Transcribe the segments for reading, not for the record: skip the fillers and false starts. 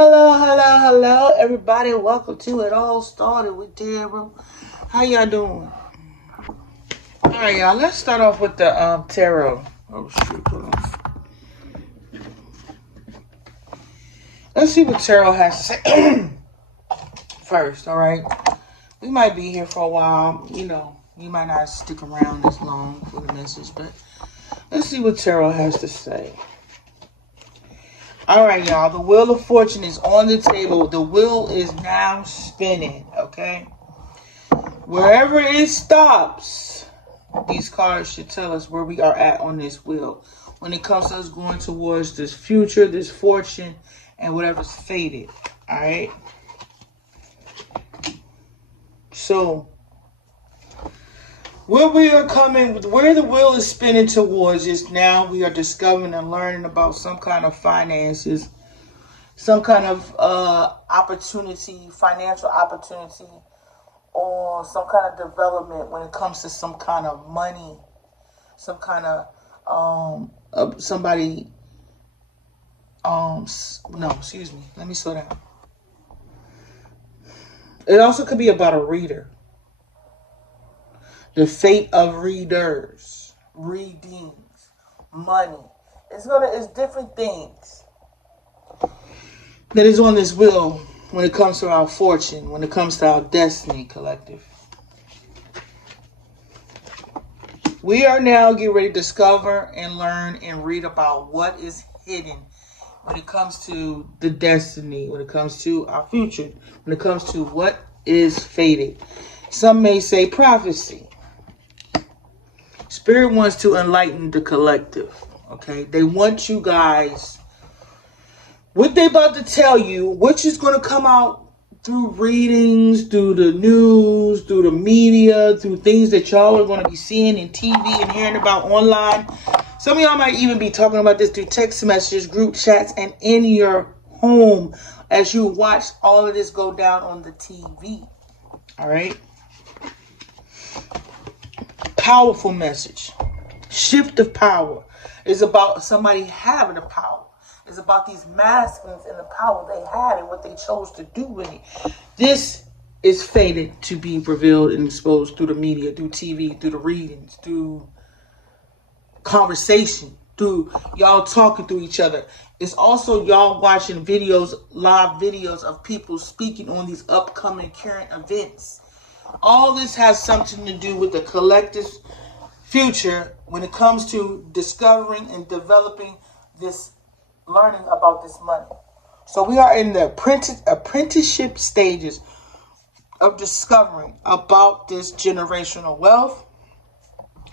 Hello, hello, hello, everybody. Welcome to It All Started with Tarot. How y'all doing? All right, y'all. Let's start off with the tarot. Oh shoot, hold on. Let's see what tarot has to say first. All right. We might be here for a while. You might not stick around this long for the message, but let's see what tarot has to say. All right, y'all. The Wheel of Fortune is on the table. The wheel is now spinning, okay? Wherever it stops, these cards should tell us where we are at on this wheel. When it comes to us going towards this future, this fortune, and whatever's fated, all right? So, where the wheel is spinning towards is now we are discovering and learning about some kind of finances, some kind of opportunity, financial opportunity, or some kind of development when it comes to some kind of money, some kind of somebody. No, excuse me. Let me slow down. It also could be about a reader. The fate of readers, readings, money. It's different things that is on this wheel when it comes to our fortune, when it comes to our destiny, collective. We are now getting ready to discover and learn and read about what is hidden when it comes to the destiny, when it comes to our future, when it comes to what is fated. Some may say prophecy. Spirit wants to enlighten the collective, okay? They want you guys, what they about to tell you, which is going to come out through readings, through the news, through the media, through things that y'all are going to be seeing in TV and hearing about online. Some of y'all might even be talking about this through text messages, group chats, and in your home as you watch all of this go down on the TV, all right? Powerful message. Shift of power is about somebody having the power. It's about these masculines and the power they had and what they chose to do with it. This is fated to be revealed and exposed through the media, through TV, through the readings, through conversation, through y'all talking to each other. It's also y'all watching videos, live videos of people speaking on these upcoming current events. All this has something to do with the collective future when it comes to discovering and developing this, learning about this money. So we are in the apprenticeship stages of discovering about this generational wealth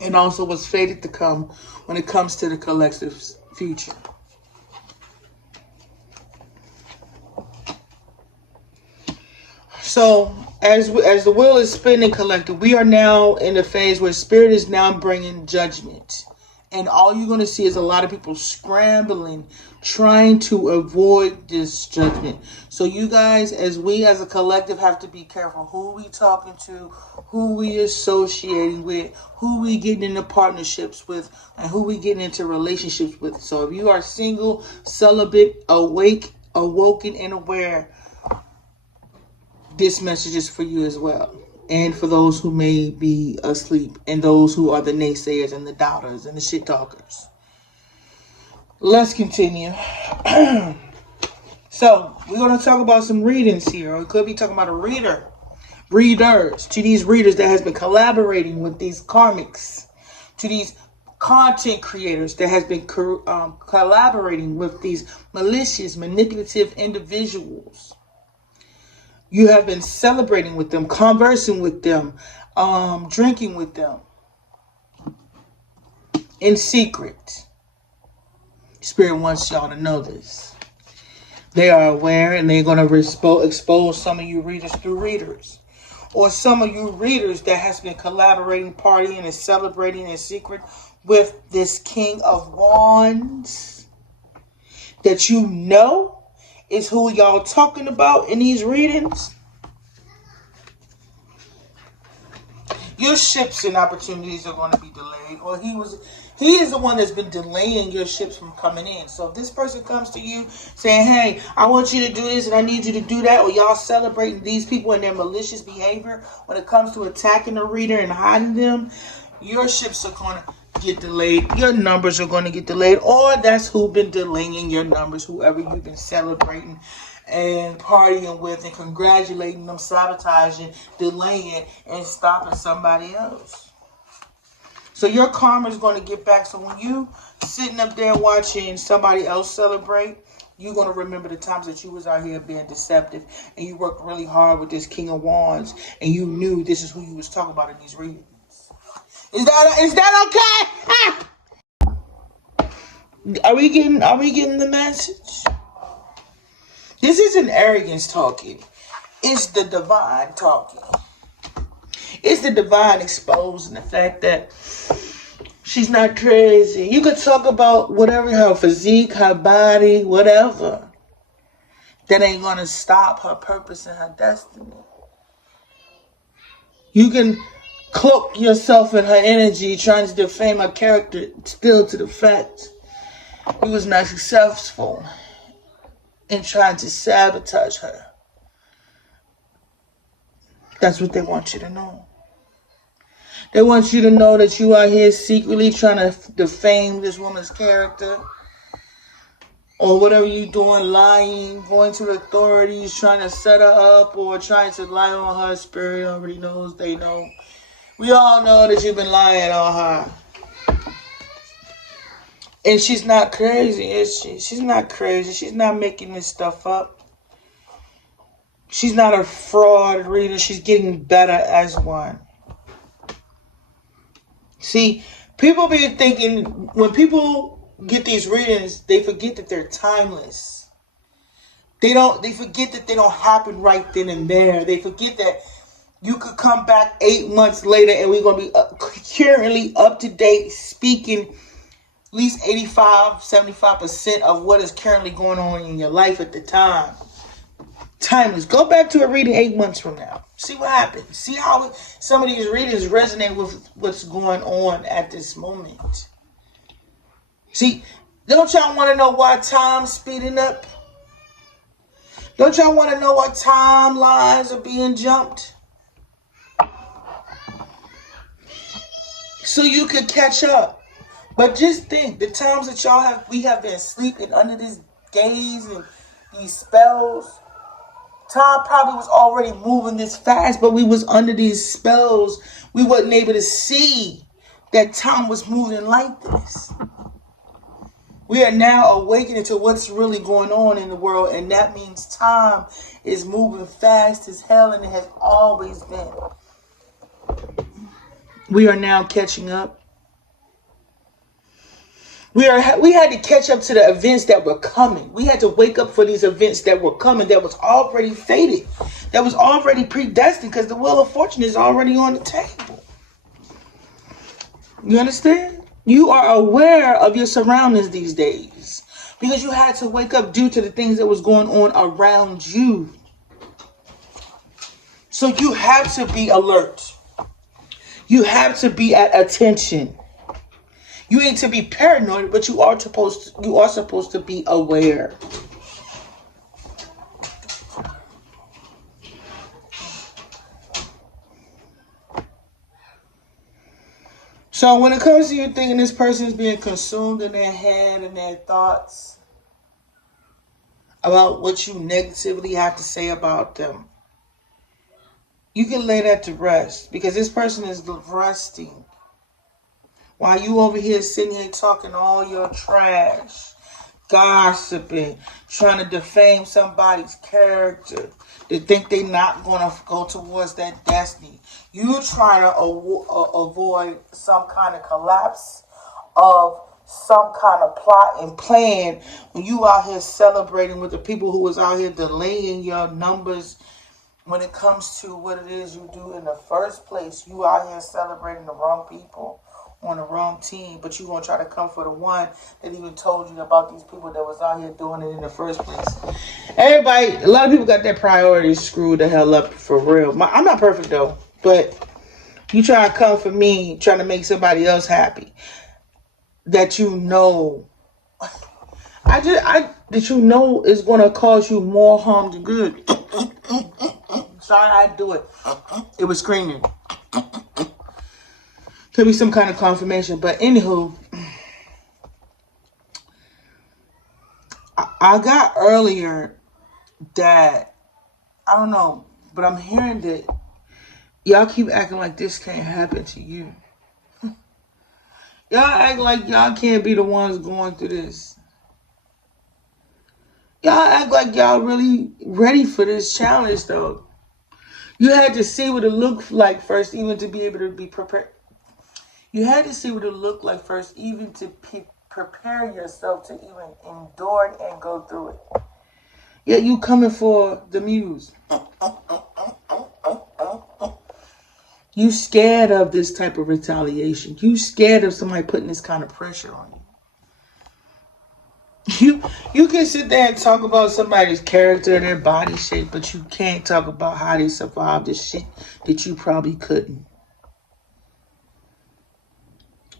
and also what's fated to come when it comes to the collective's future. So, as the wheel is spinning, collective, we are now in a phase where spirit is now bringing judgment. And all you're going to see is a lot of people scrambling, trying to avoid this judgment. So you guys, as a collective, have to be careful who we talking to, who we associating with, who we getting into partnerships with, and who we getting into relationships with. So if you are single, celibate, awoken, and aware, this message is for you as well. And for those who may be asleep. And those who are the naysayers and the doubters and the shit talkers. Let's continue. So, we're going to talk about some readings here. Or we could be talking about a reader. Readers. To these readers that has been collaborating with these karmics. To these content creators that has been collaborating with these malicious, manipulative individuals. You have been celebrating with them, conversing with them, drinking with them in secret. Spirit wants y'all to know this. They are aware and they're going to expose some of you readers through readers. Or some of you readers that has been collaborating, partying, and celebrating in secret with this King of Wands that you know is who y'all talking about in these readings. Your ships and opportunities are going to be delayed, or He is the one that's been delaying your ships from coming in. So if this person comes to you saying, hey, I want you to do this and I need you to do that, or y'all celebrating these people and their malicious behavior when it comes to attacking the reader and hiding them, your ships are going to get delayed. Your numbers are going to get delayed. Or that's who's been delaying your numbers, whoever you've been celebrating and partying with and congratulating them, sabotaging, delaying, and stopping somebody else. So your karma is going to get back. So when you sitting up there watching somebody else celebrate, you're going to remember the times that you was out here being deceptive and you worked really hard with this King of Wands and you knew this is who you was talking about in these readings. Is that okay? Are we getting the message? This isn't arrogance talking. It's the divine talking. It's the divine exposing the fact that she's not crazy. You could talk about whatever, her physique, her body, whatever. That ain't going to stop her purpose and her destiny. You can cloak yourself in her energy trying to defame her character, still to the fact you was not successful in trying to sabotage her. That's what they want you to know. They want you to know that you are here secretly trying to defame this woman's character. Or whatever you're doing, lying, going to the authorities, trying to set her up, or trying to lie on her. Spirit already knows, they know. We all know that you've been lying on her. And she's not crazy, is she? She's not crazy. She's not making this stuff up. She's not a fraud reader. She's getting better as one. See, people be thinking, when people get these readings, they forget that they're timeless. They forget that they don't happen right then and there. They forget that you could come back 8 months later and we're going to be currently up to date, speaking at least 85-75% of what is currently going on in your life at the time. Timeless. Go back to a reading 8 months from now. See what happens. See how some of these readings resonate with what's going on at this moment. See, don't y'all want to know why time's speeding up? Don't y'all want to know why timelines are being jumped? So you could catch up. But just think, the times that we have been sleeping under this gaze and these spells, time probably was already moving this fast, but we was under these spells. We wasn't able to see that time was moving like this. We are now awakening to what's really going on in the world, and that means time is moving fast as hell, and it has always been. We are now catching up. We had to catch up to the events that were coming. We had to wake up for these events that were coming, that was already fated, that was already predestined, because the wheel of fortune is already on the table. You understand? You are aware of your surroundings these days because you had to wake up due to the things that was going on around you. So you have to be alert. You have to be at attention. You ain't to be paranoid, but you are supposed to be aware. So when it comes to you thinking this person is being consumed in their head and their thoughts about what you negatively have to say about them, you can lay that to rest, because this person is resting while you over here sitting here talking all your trash, gossiping, trying to defame somebody's character. They think they're not going to go towards that destiny. You trying to avoid some kind of collapse of some kind of plot and plan when you out here celebrating with the people who was out here delaying your numbers when it comes to what it is you do in the first place. You out here celebrating the wrong people on the wrong team, but you gonna try to come for the one that even told you about these people that was out here doing it in the first place. Everybody, a lot of people got their priorities screwed the hell up for real. I'm not perfect though, but you try to come for me trying to make somebody else happy. that you know, that you know is going to cause you more harm than good. Sorry, I had to do it. It was screaming. Could be some kind of confirmation. But anywho, I got earlier that, I don't know, but I'm hearing that y'all keep acting like this can't happen to you. Y'all act like y'all can't be the ones going through this. Y'all act like y'all really ready for this challenge, though. You had to see what it looked like first, even to be able to be prepared. You had to see what it looked like first, even to prepare yourself to even endure it and go through it. Yet you coming for the muse. You scared of this type of retaliation. You scared of somebody putting this kind of pressure on you. You can sit there and talk about somebody's character and their body shape, but you can't talk about how they survived the shit that you probably couldn't.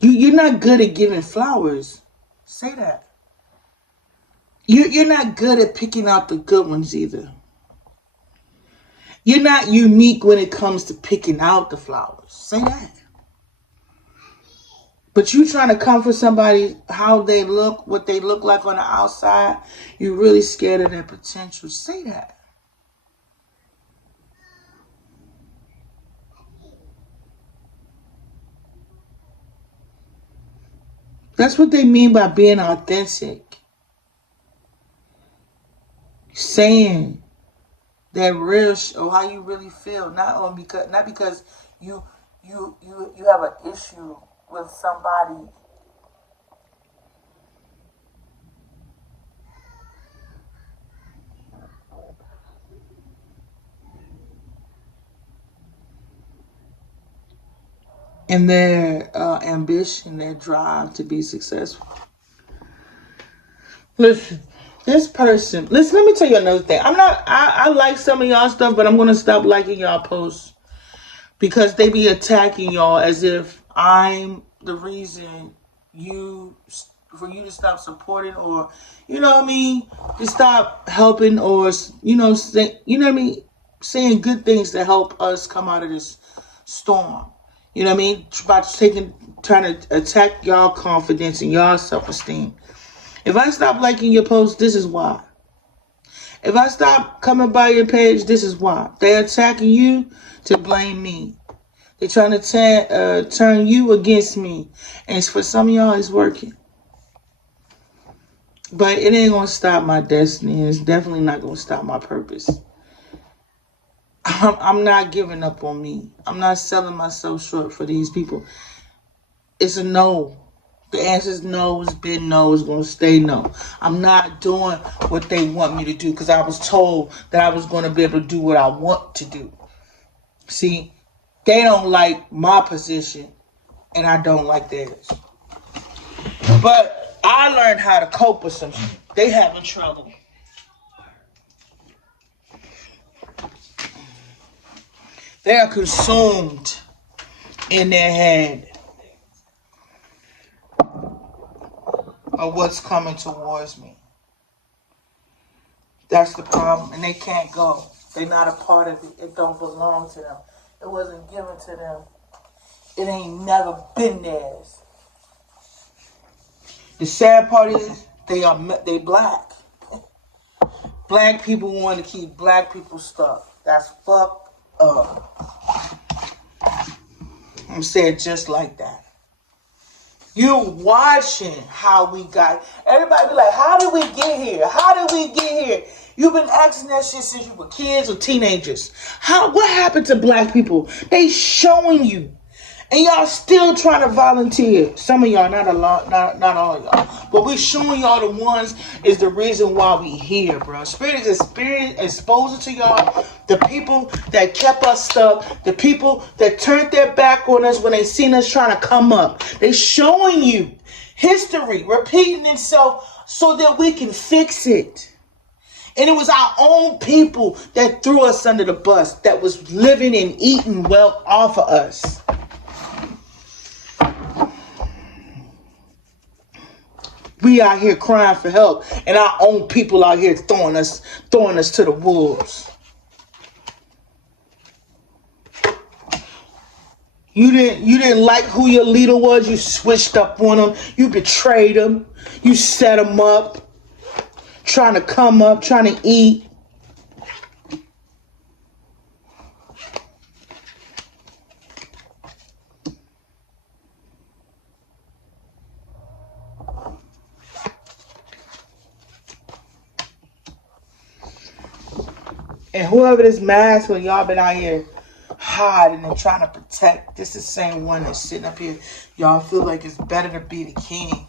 You're not good at giving flowers. Say that. You're not good at picking out the good ones either. You're not unique when it comes to picking out the flowers. Say that. But you trying to comfort somebody how they look, what they look like on the outside, you're really scared of their potential. Say that. That's what they mean by being authentic. Saying that real or how you really feel, not because you have an issue with somebody. And their ambition, their drive to be successful. Listen, this person. Listen, let me tell you another thing. I like some of y'all stuff, but I'm gonna stop liking y'all posts because they be attacking y'all as if I'm the reason for you to stop supporting, or you know what I mean, to stop helping, or you know what I mean, saying good things to help us come out of this storm. You know what I mean? By trying to attack y'all confidence and y'all self-esteem. If I stop liking your posts, this is why. If I stop coming by your page, this is why. They're attacking you to blame me. They're trying to turn you against me. And for some of y'all, it's working. But it ain't going to stop my destiny. It's definitely not going to stop my purpose. I'm not giving up on me. I'm not selling myself short for these people. It's a no. The answer is no. It's been no. It's going to stay no. I'm not doing what they want me to do because I was told that I was going to be able to do what I want to do. See, they don't like my position and I don't like theirs. But I learned how to cope with some shit. They having trouble. They are consumed in their head of what's coming towards me. That's the problem. And they can't go. They're not a part of it. It don't belong to them. It wasn't given to them. It ain't never been theirs. The sad part is they black. Black people want to keep black people stuck. That's fucked up. I'm saying just like that. You watching how we got. Everybody be like, how did we get here? How did we get here? You've been asking that shit since you were kids or teenagers. What happened to black people? They showing you. And y'all still trying to volunteer. Some of y'all, not a lot, not all of y'all. But we showing y'all the ones is the reason why we here, bro. Spirit exposing to y'all the people that kept us stuck, the people that turned their back on us when they seen us trying to come up. They showing you history repeating itself so that we can fix it. And it was our own people that threw us under the bus, that was living and eating wealth off of us. We out here crying for help, and our own people out here throwing us to the wolves. You didn't like who your leader was. You switched up on them. You betrayed them. You set them up, trying to come up, trying to eat. And whoever this mask when y'all been out here hiding and trying to protect, this is the same one that's sitting up here. Y'all feel like it's better to be the king.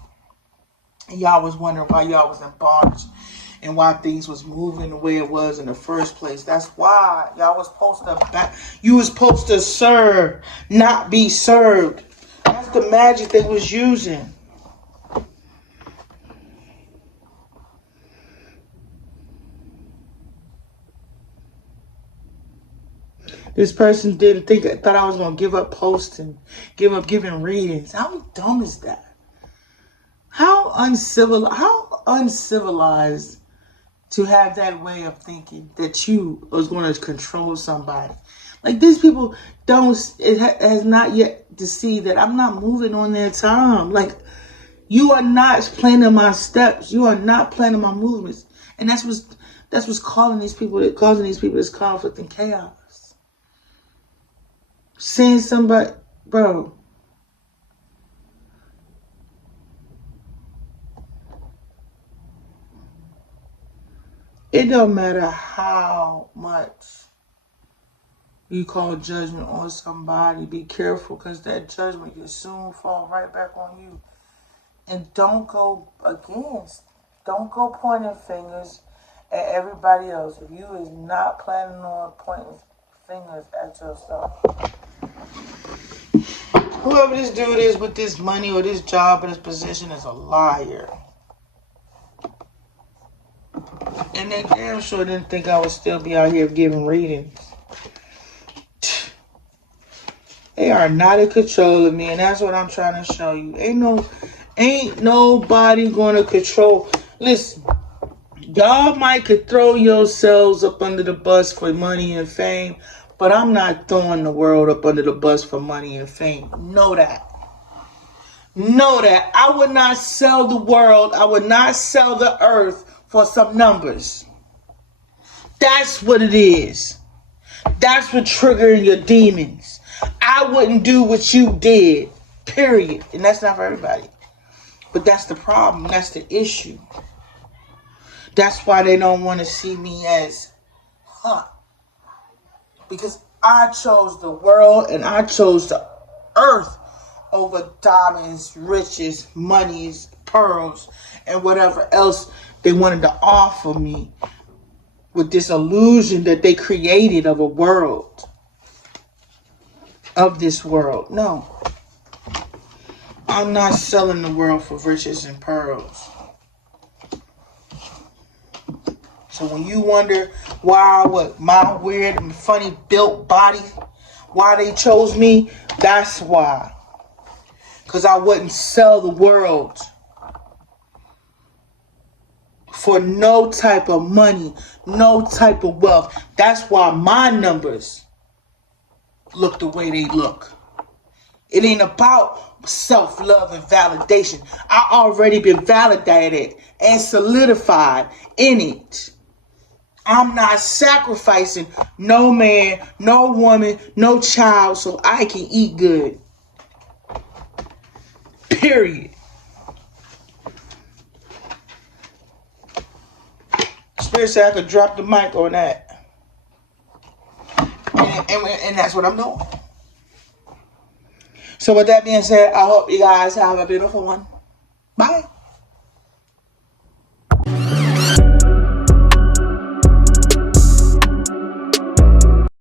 And y'all was wondering why y'all was in bondage and why things was moving the way it was in the first place. That's why y'all was supposed to you was supposed to serve, not be served. That's the magic they was using. This person thought I was gonna give up posting, give up giving readings. How dumb is that? How uncivilized to have that way of thinking that you was going to control somebody. Like, these people has not yet to see that I'm not moving on their time. Like, you are not planning my steps. You are not planning my movements, and that's what's causing these people this conflict and chaos. Seeing somebody, bro. It don't matter how much you call judgment on somebody. Be careful, because that judgment can soon fall right back on you. And don't go pointing fingers at everybody else if you is not planning on pointing fingers at yourself. Whoever this dude is with this money or this job or this position is a liar. And they damn sure didn't think I would still be out here giving readings. They are not in control of me, and that's what I'm trying to show you. Ain't nobody gonna control. Listen, y'all could throw yourselves up under the bus for money and fame, but I'm not throwing the world up under the bus for money and fame. Know that. Know that. I would not sell the world. I would not sell the earth for some numbers. That's what it is. That's what triggering your demons. I wouldn't do what you did. Period. And that's not for everybody. But that's the problem. That's the issue. That's why they don't want to see me as because I chose the world and I chose the earth over diamonds, riches, monies, pearls, and whatever else they wanted to offer me with this illusion that they created of a world. Of this world. No. I'm not selling the world for riches and pearls. So when you wonder why my weird and funny built body, why they chose me, that's why. Because I wouldn't sell the world for no type of money, no type of wealth. That's why my numbers look the way they look. It ain't about self-love and validation. I already been validated and solidified in it. I'm not sacrificing no man, no woman, no child so I can eat good. Period. Spirit said I could drop the mic on that. And that's what I'm doing. So with that being said, I hope you guys have a beautiful one. Bye.